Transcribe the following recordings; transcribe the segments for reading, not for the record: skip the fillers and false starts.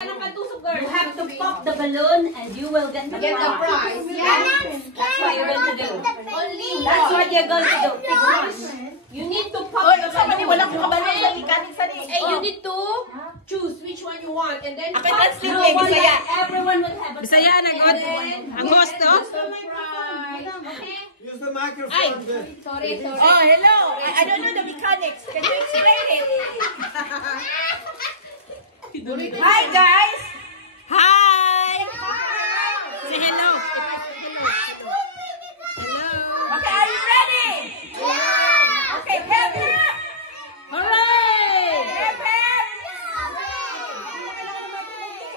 You have to pop the balloon and you will get the prize. Yes. That's what you're going to do. That's what you're going to do. Pick one. You need to pop the balloon. Hey, you need to choose which one you want and then Everyone will have a Bisaya na god. Ang host to. Use the microphone. Sorry. Oh, hello. I don't know the mechanics. Can you explain it? Hi guys. Hi. Say hello. Hello. Okay, are you ready? Yeah. Okay, happy. Hooray! Happy.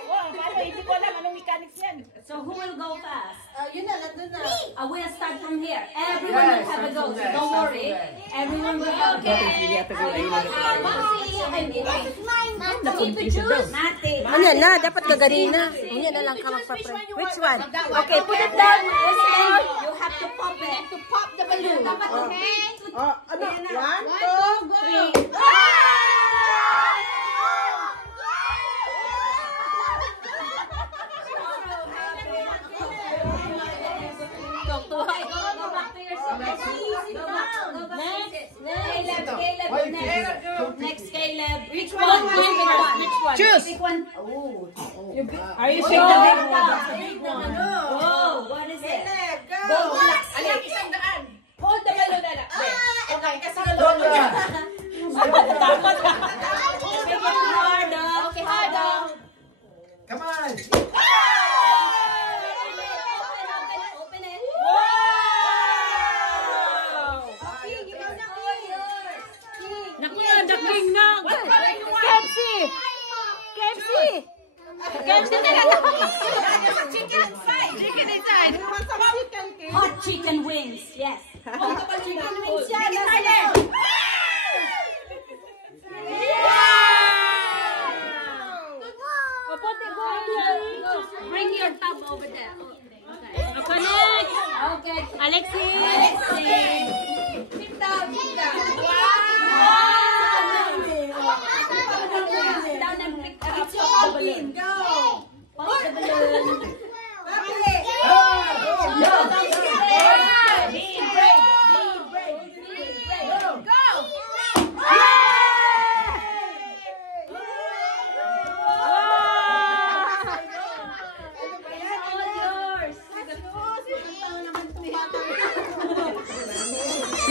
Wow, paano hindi ko alam anong mechanics yan. So who will go fast? Yun na, nandun na. We'll start from here. Everyone will have a go. So don't worry. Everyone will have a go. Ano na, dapat kaganina. Ano na lang ka magpa-pray. Which one? Okay, put it down. You have to pop it. To pop the balloon. Okay? Ano? 1, 2, 3. Next, Caleb. Which one? Which one? Choose. Pick one. Are you Pick sure? the big one. Oh, what is it? Hold the balloon na. Okay, kasi Pick it harder. Okay, harder. Come on. Open it. Naku, the king na. KFC. KFC. KFC talaga. Chicken inside. Chicken inside. Hot chicken wings. Yes. Chicken wings yan. Bring your tub over there. Connect. Okay. Alexis. Sit down. Sit down and pick up the balloon. Go. Pop the balloon.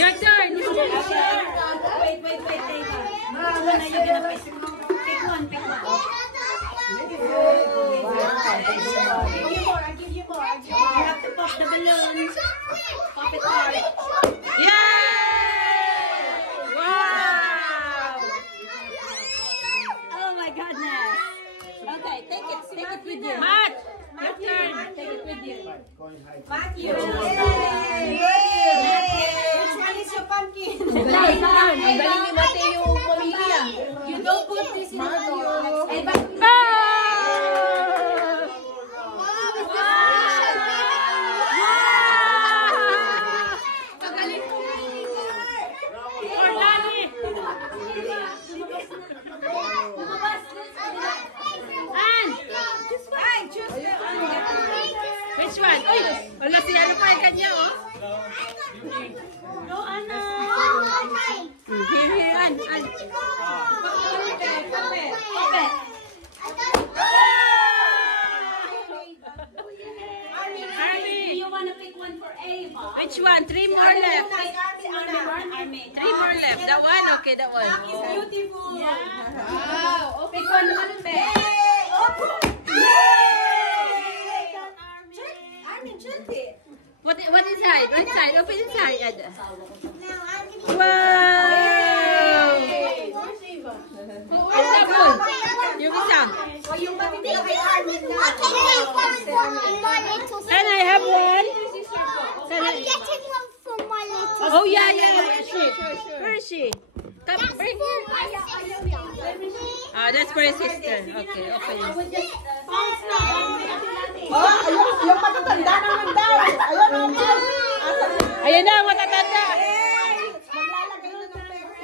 Your turn. Wait, take one. Which one are you gonna pick? Pick one. I give you more. You have to pop the balloon. Pop it hard. Yay! Wow! Oh my goodness. Okay, take it with you. Matt, your turn. Take it with you. Matthew. Which one is your pumpkin? Ang galing ni Mateo pamilya. You don't put this in the Which one? Uy, wala si ano pa yung kanya, oh. No, Anna. Here, Ann. Pop it. Army. You want to pick one for Ava? Which one? 3 more left. Army. 3 more left. That one? Okay, that one. beautiful. Wow. Pick one naman, Be. What inside? What inside? Open inside, Ada. Wow! What's that one? Yung isa. And I have one. I'm getting one for my little. Oh, yeah. Where is she? Come, bring her. Oh, that's for your sister. Okay, open it. Yung matatanda naman daw. Ayan na, matatanda.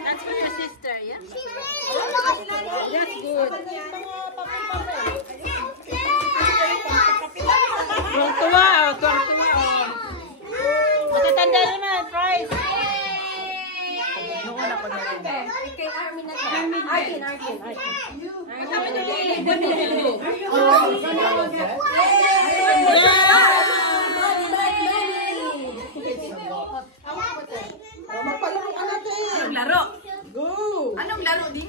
That's for your sister, yeah? That's good. Kay Armin na to. Arkin. Magpalaro ka natin. Laro. Go. Anong laro di?